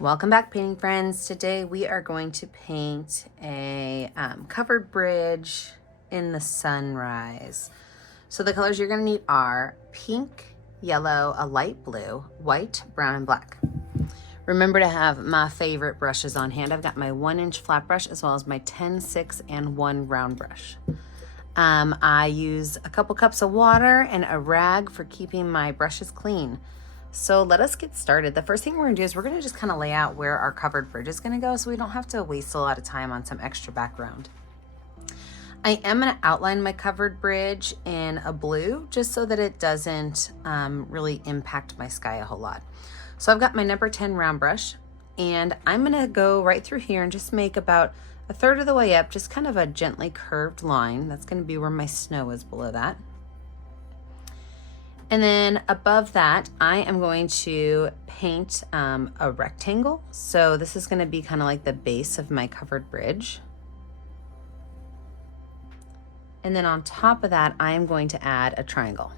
Welcome back, painting friends. Today we are going to paint a covered bridge in the sunrise. So the colors you're going to need are pink, yellow, a light blue, white, brown, and black. Remember to have my favorite brushes on hand. I've got my 1-inch flat brush as well as my 10, 6, and 1 round brush. I use a couple cups of water and a rag for keeping my brushes clean. So let us get started. The first thing we're gonna do is we're gonna just kind of lay out where our covered bridge is gonna go so we don't have to waste a lot of time on some extra background. I am gonna outline my covered bridge in a blue just so that it doesn't really impact my sky a whole lot. So I've got my number 10 round brush and I'm gonna go right through here and just make about a third of the way up, just kind of a gently curved line. That's gonna be where my snow is below that. And then above that, I am going to paint a rectangle. So this is gonna be kind of like the base of my covered bridge. And then on top of that, I am going to add a triangle.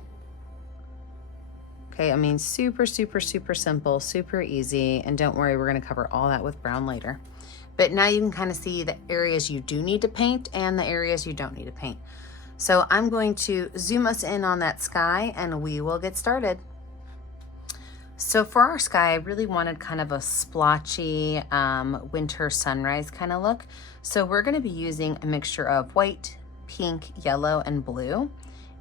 Okay, I mean, super simple, super easy. And don't worry, we're gonna cover all that with brown later. But now you can kind of see the areas you do need to paint and the areas you don't need to paint. So I'm going to zoom us in on that sky and we will get started. So for our sky, I really wanted kind of a splotchy winter sunrise kind of look. So we're gonna be using a mixture of white, pink, yellow, and blue.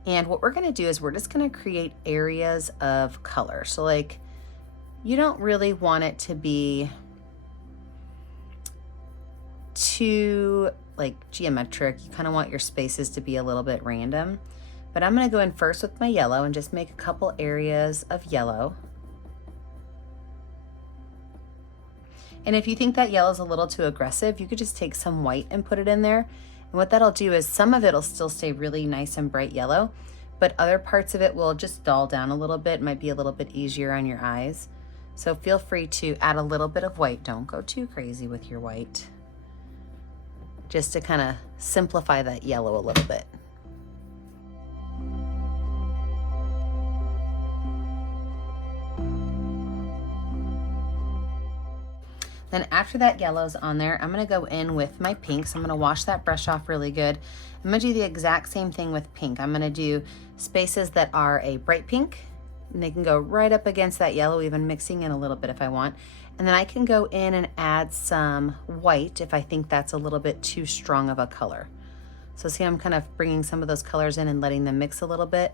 And what we're gonna do is we're just gonna create areas of color. So like, you don't really want it to be too like geometric. You kind of want your spaces to be a little bit random. But I'm gonna go in first with my yellow and just make a couple areas of yellow. And if you think that yellow is a little too aggressive, you could just take some white and put it in there. And what that'll do is some of it'll still stay really nice and bright yellow, but other parts of it will just dull down a little bit. It might be a little bit easier on your eyes. So feel free to add a little bit of white. Don't go too crazy with your white, just to kind of simplify that yellow a little bit. Then after that yellow's on there, I'm gonna go in with my pinks. I'm gonna wash that brush off really good. I'm gonna do the exact same thing with pink. I'm gonna do spaces that are a bright pink, and they can go right up against that yellow, even mixing in a little bit if I want. And then I can go in and add some white if I think that's a little bit too strong of a color. So see, I'm kind of bringing some of those colors in and letting them mix a little bit.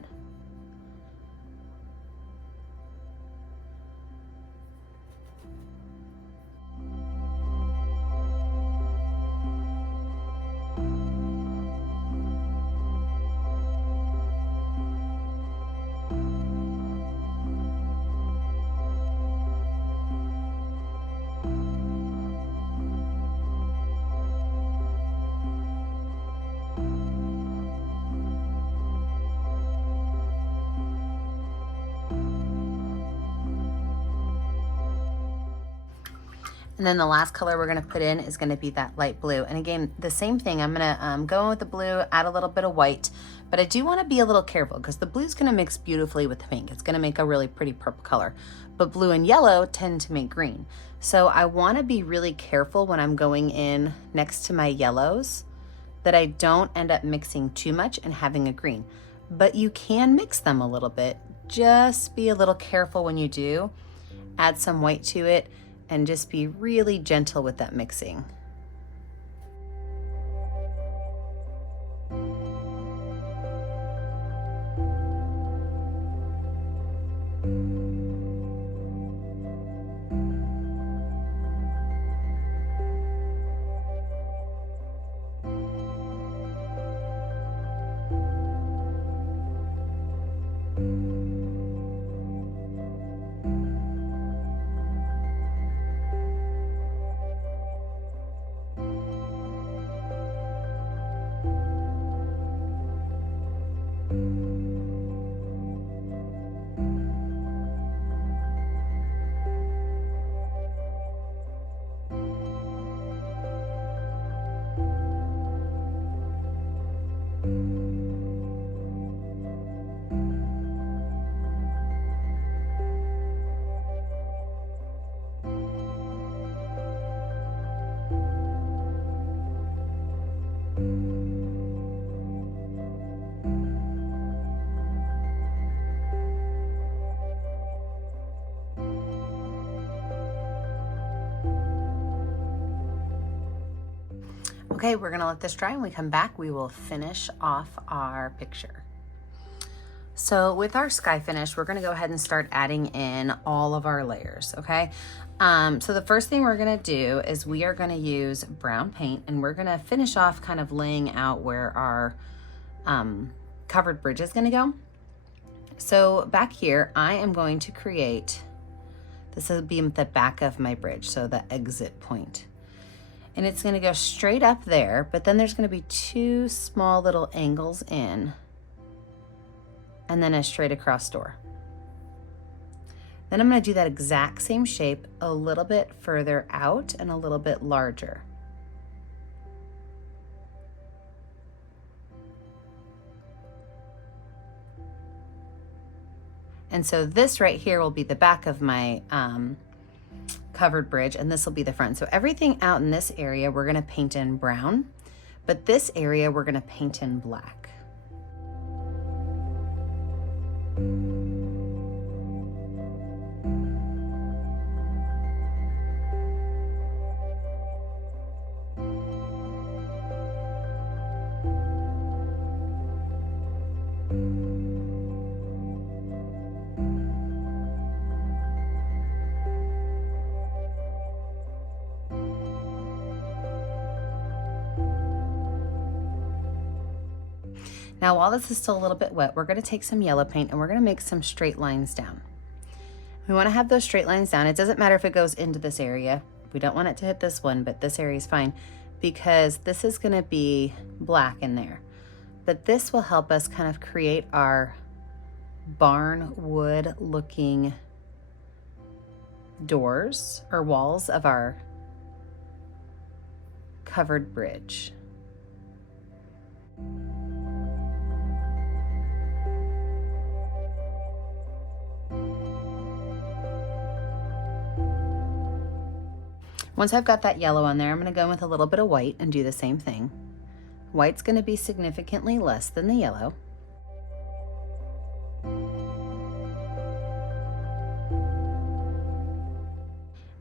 And then the last color we're gonna put in is gonna be that light blue. And again, the same thing, I'm gonna go in with the blue, add a little bit of white, but I do wanna be a little careful because the blue's gonna mix beautifully with the pink. It's gonna make a really pretty purple color. But blue and yellow tend to make green. So I wanna be really careful when I'm going in next to my yellows that I don't end up mixing too much and having a green. But you can mix them a little bit. Just be a little careful when you do. Add some white to it and just be really gentle with that mixing. Okay, we're gonna let this dry. When we come back, we will finish off our picture. So with our sky finish, we're gonna go ahead and start adding in all of our layers, okay? So the first thing we're gonna do is we are gonna use brown paint, and we're gonna finish off kind of laying out where our covered bridge is gonna go. So back here, I am going to create, this will be the back of my bridge, so the exit point. And it's gonna go straight up there, but then there's gonna be two small little angles in, and then a straight across door. Then I'm gonna do that exact same shape a little bit further out and a little bit larger. And so this right here will be the back of my covered bridge, and this will be the front. So everything out in this area, we're gonna paint in brown, but this area, we're gonna paint in black. Now, while this is still a little bit wet, we're gonna take some yellow paint and we're gonna make some straight lines down. We wanna have those straight lines down. It doesn't matter if it goes into this area. We don't want it to hit this one, but this area is fine because this is gonna be black in there. But this will help us kind of create our barn wood looking doors or walls of our covered bridge. Once I've got that yellow on there, I'm gonna go in with a little bit of white and do the same thing. White's gonna be significantly less than the yellow.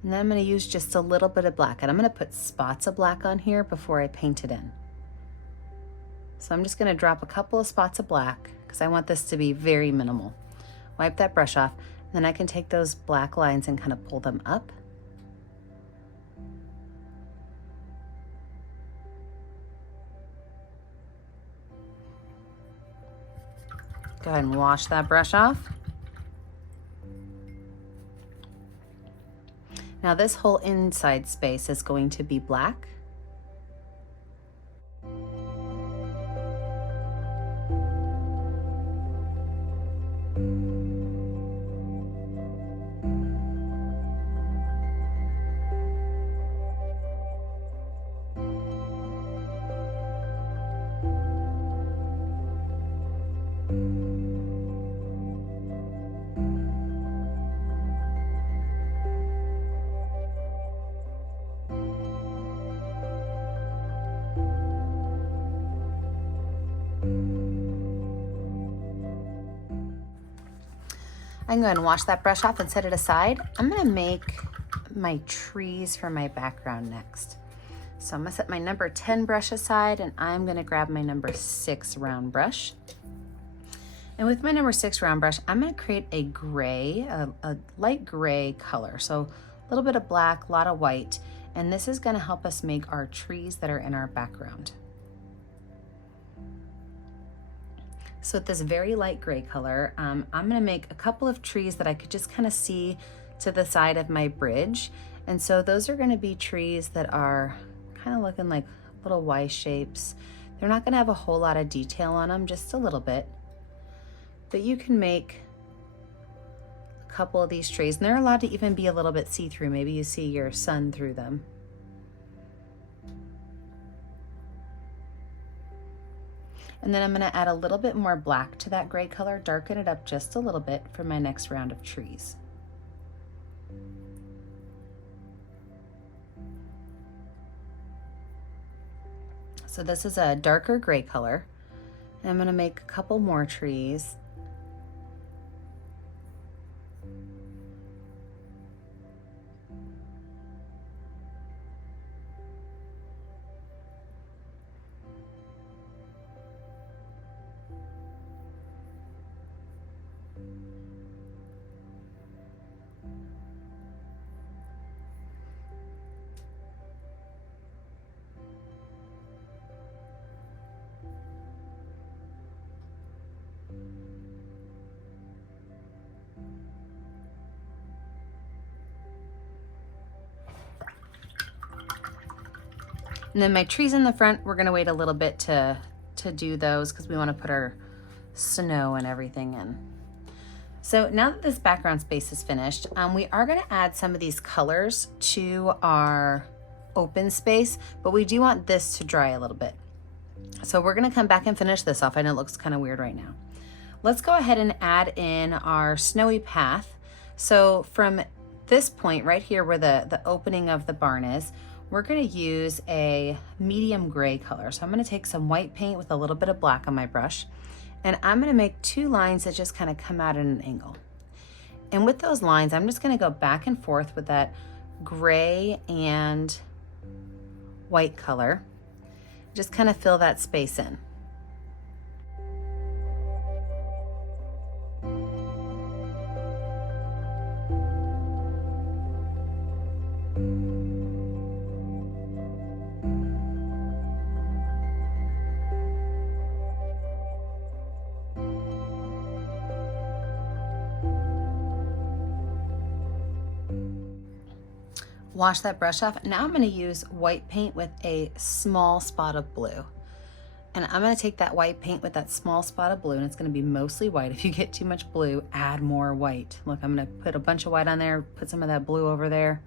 And then I'm gonna use just a little bit of black, and I'm gonna put spots of black on here before I paint it in. So I'm just gonna drop a couple of spots of black because I want this to be very minimal. Wipe that brush off, and then I can take those black lines and kind of pull them up. Go ahead and wash that brush off. Now this whole inside space is going to be black. I can go ahead and wash that brush off and set it aside. I'm gonna make my trees for my background next. So I'm gonna set my number 10 brush aside, and I'm gonna grab my number 6 round brush. And with my number 6 round brush, I'm gonna create a gray, a light gray color. So a little bit of black, a lot of white, and this is gonna help us make our trees that are in our background. So with this very light gray color, I'm gonna make a couple of trees that I could just kind of see to the side of my bridge. And so those are gonna be trees that are kind of looking like little Y shapes. They're not gonna have a whole lot of detail on them, just a little bit. But you can make a couple of these trees, and they're allowed to even be a little bit see-through. Maybe you see your sun through them. And then I'm gonna add a little bit more black to that gray color, darken it up just a little bit for my next round of trees. So this is a darker gray color. And I'm gonna make a couple more trees. And then my trees in the front, we're gonna wait a little bit to do those because we wanna put our snow and everything in. So now that this background space is finished, we are gonna add some of these colors to our open space, but we do want this to dry a little bit. So we're gonna come back and finish this off. I know it looks kind of weird right now. Let's go ahead and add in our snowy path. So from this point right here where the opening of the barn is, we're gonna use a medium gray color. So I'm gonna take some white paint with a little bit of black on my brush, and I'm gonna make 2 lines that just kind of come out at an angle. And with those lines, I'm just gonna go back and forth with that gray and white color. Just kind of fill that space in. Wash that brush off. Now I'm going to use white paint with a small spot of blue. And I'm going to take that white paint with that small spot of blue, and it's going to be mostly white. If you get too much blue, add more white. Look, I'm going to put a bunch of white on there, put some of that blue over there.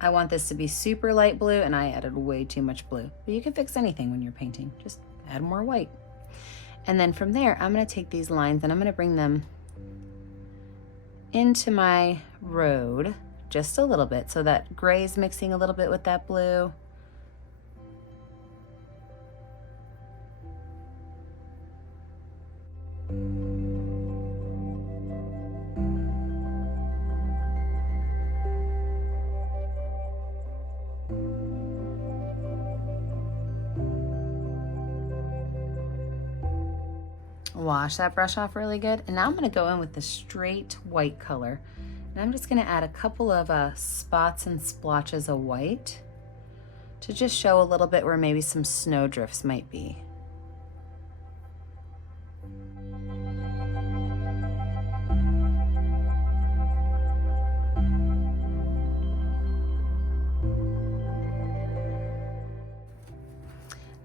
I want this to be super light blue, and I added way too much blue. But you can fix anything when you're painting. Just add more white. And then from there, I'm going to take these lines and I'm going to bring them into my road just a little bit, so that gray is mixing a little bit with that blue. Wash that brush off really good. And now I'm going to go in with the straight white color. And I'm just going to add a couple of spots and splotches of white to just show a little bit where maybe some snow drifts might be.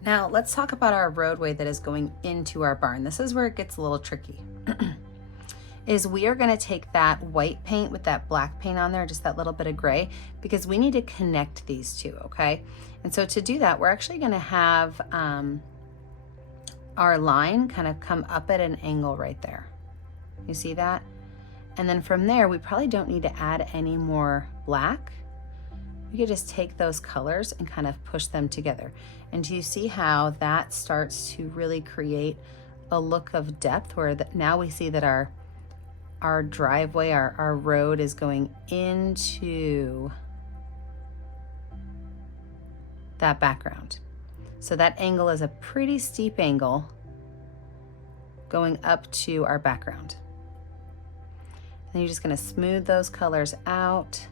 Now let's talk about our roadway that is going into our barn. This is where it gets a little tricky. Is we are going to take that white paint with that black paint on there, just that little bit of gray, because we need to connect these two, okay? And so to do that, we're actually going to have our line kind of come up at an angle right there. You see that? And then from there, we probably don't need to add any more black. We could just take those colors and kind of push them together. And do you see how that starts to really create a look of depth, where now we see that our driveway, our road is going into that background. So that angle is a pretty steep angle going up to our background. And you're just going to smooth those colors out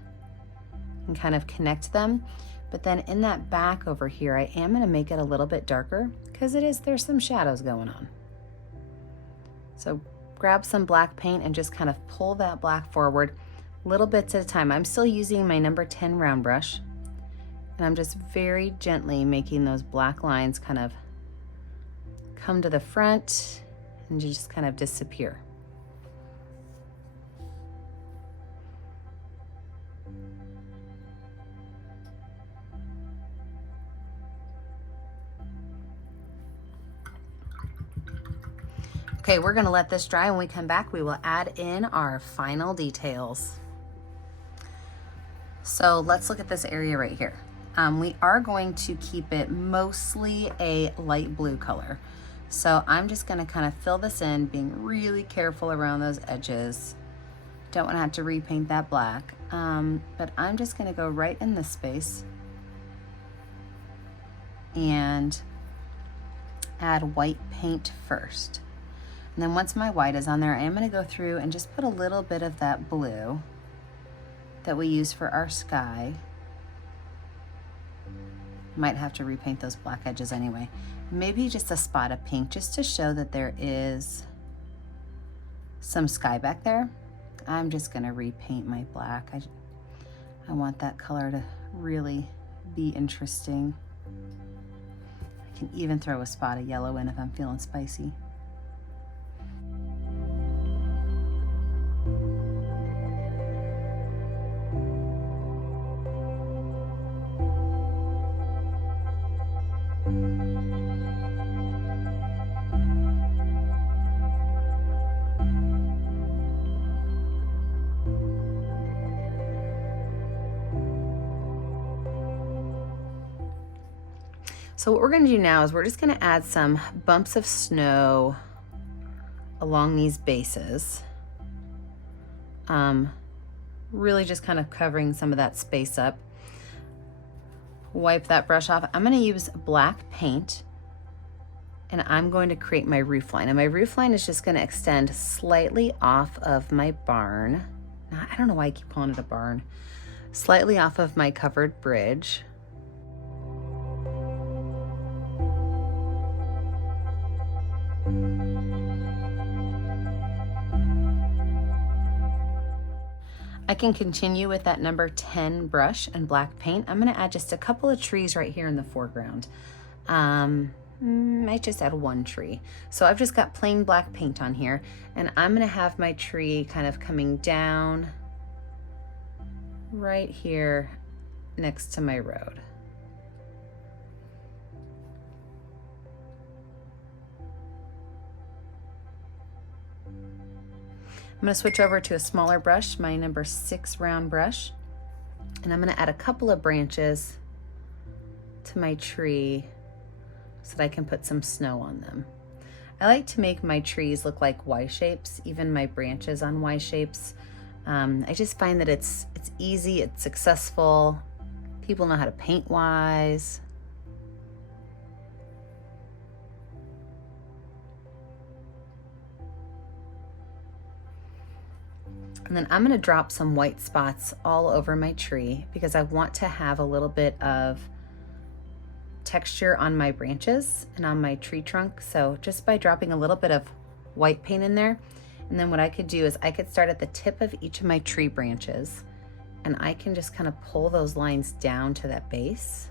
and kind of connect them. But then in that back over here, I am going to make it a little bit darker because there's some shadows going on. So grab some black paint and just kind of pull that black forward little bits at a time. I'm still using my number 10 round brush, and I'm just very gently making those black lines kind of come to the front and just kind of disappear. Okay, we're gonna let this dry. When we come back, we will add in our final details. So let's look at this area right here. We are going to keep it mostly a light blue color. So I'm just gonna kind of fill this in, being really careful around those edges. Don't wanna have to repaint that black. But I'm just gonna go right in this space and add white paint first. And then once my white is on there, I am going to go through and just put a little bit of that blue that we use for our sky. Might have to repaint those black edges anyway. Maybe just a spot of pink just to show that there is some sky back there. I'm just going to repaint my black. I want that color to really be interesting. I can even throw a spot of yellow in if I'm feeling spicy. So what we're going to do now is we're just going to add some bumps of snow along these bases. Really just kind of covering some of that space up. Wipe that brush off. I'm going to use black paint and I'm going to create my roof line. And my roof line is just going to extend slightly off of my barn. Now, I don't know why I keep calling it a barn. Slightly off of my covered bridge. I can continue with that number 10 brush and black paint. I'm gonna add just a couple of trees right here in the foreground. Might just add one tree. So I've just got plain black paint on here, and I'm gonna have my tree kind of coming down right here next to my road. I'm gonna switch over to a smaller brush, my number 6 round brush, and I'm gonna add a couple of branches to my tree so that I can put some snow on them. I like to make my trees look like Y shapes, even my branches on Y shapes. I just find that it's easy, it's successful. People know how to paint Ys. And then I'm gonna drop some white spots all over my tree because I want to have a little bit of texture on my branches and on my tree trunk. So just by dropping a little bit of white paint in there, and then what I could do is I could start at the tip of each of my tree branches and I can just kind of pull those lines down to that base.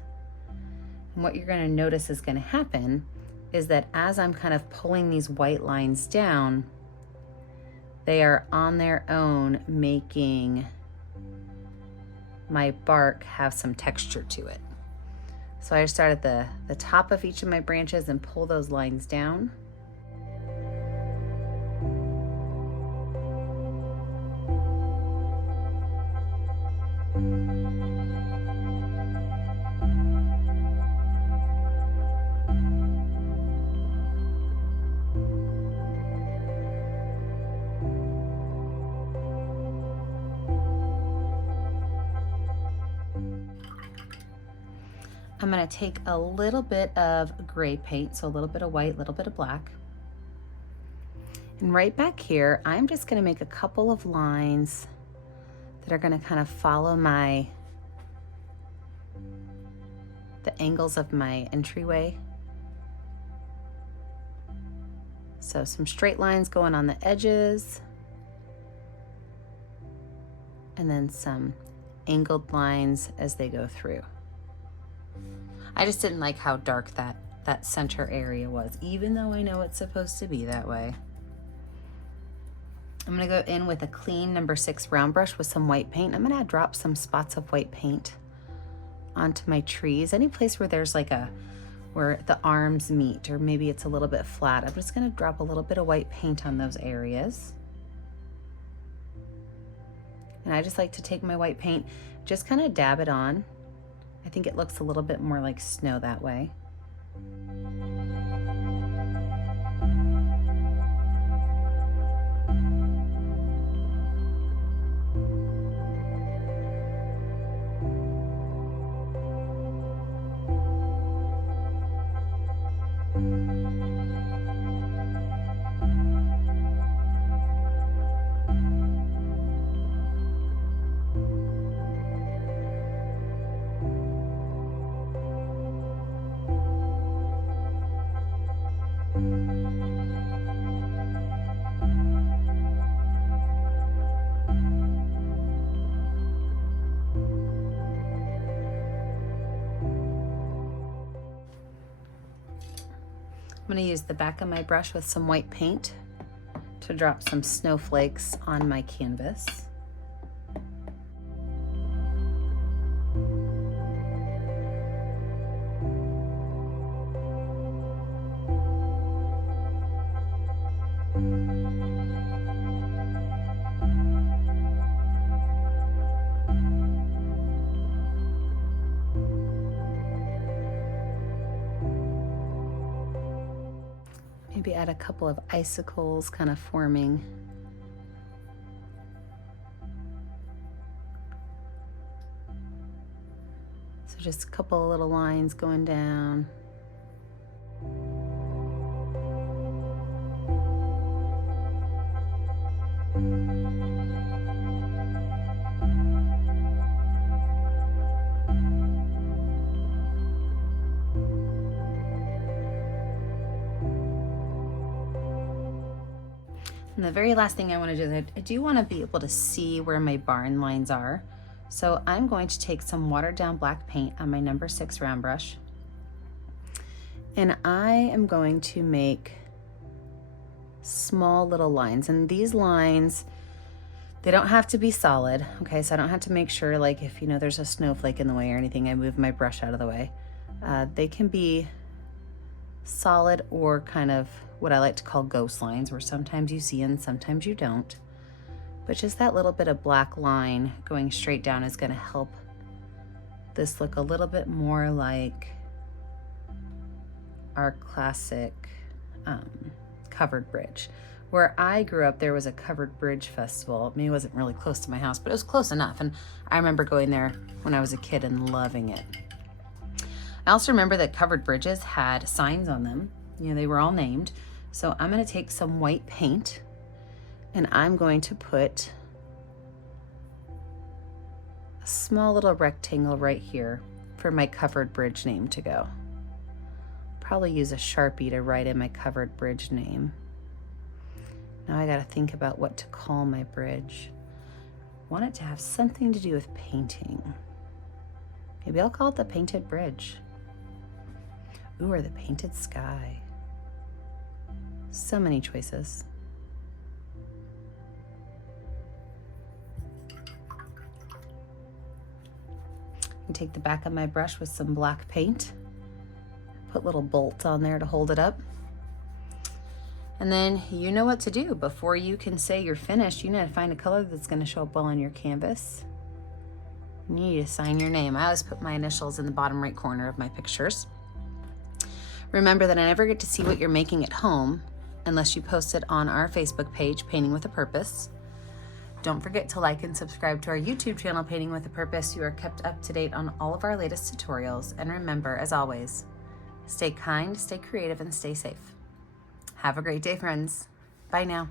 And what you're gonna notice is gonna happen is that as I'm kind of pulling these white lines down, they are on their own making my bark have some texture to it. So I start at the top of each of my branches and pull those lines down. I'm gonna take a little bit of gray paint, so a little bit of white, a little bit of black. And right back here, I'm just gonna make a couple of lines that are gonna kind of follow the angles of my entryway. So some straight lines going on the edges, and then some angled lines as they go through. I just didn't like how dark that center area was, even though I know it's supposed to be that way. I'm gonna go in with a clean number 6 round brush with some white paint. I'm gonna drop some spots of white paint onto my trees. Any place where there's where the arms meet, or maybe it's a little bit flat, I'm just gonna drop a little bit of white paint on those areas. And I just like to take my white paint, just kind of dab it on. I think it looks a little bit more like snow that way. I'm going to use the back of my brush with some white paint to drop some snowflakes on my canvas. Maybe add a couple of icicles kind of forming. So just a couple of little lines going down. And the very last thing I want to do is I do want to be able to see where my barn lines are. So I'm going to take some watered down black paint on my number 6 round brush. And I am going to make small little lines. And these lines, they don't have to be solid. Okay, so I don't have to make sure, like, if there's a snowflake in the way or anything, I move my brush out of the way. They can be solid or kind of what I like to call ghost lines, where sometimes you see and sometimes you don't. But just that little bit of black line going straight down is going to help this look a little bit more like our classic covered bridge. Where I grew up, there was a covered bridge festival. I mean, it wasn't really close to my house, but it was close enough. And I remember going there when I was a kid and loving it. I also remember that covered bridges had signs on them. They were all named. So I'm going to take some white paint and I'm going to put a small little rectangle right here for my covered bridge name to go. Probably use a Sharpie to write in my covered bridge name. Now I got to think about what to call my bridge. I want it to have something to do with painting. Maybe I'll call it the Painted Bridge. Ooh, or the Painted Sky. So many choices. I take the back of my brush with some black paint, put little bolts on there to hold it up. And then you know what to do. Before you can say you're finished, you need to find a color that's going to show up well on your canvas. You need to sign your name. I always put my initials in the bottom right corner of my pictures. Remember that I never get to see what you're making at home unless you post it on our Facebook page, Painting with a Purpose. Don't forget to like and subscribe to our YouTube channel, Painting with a Purpose. You are kept up to date on all of our latest tutorials. And remember, as always, stay kind, stay creative, and stay safe. Have a great day, friends. Bye now.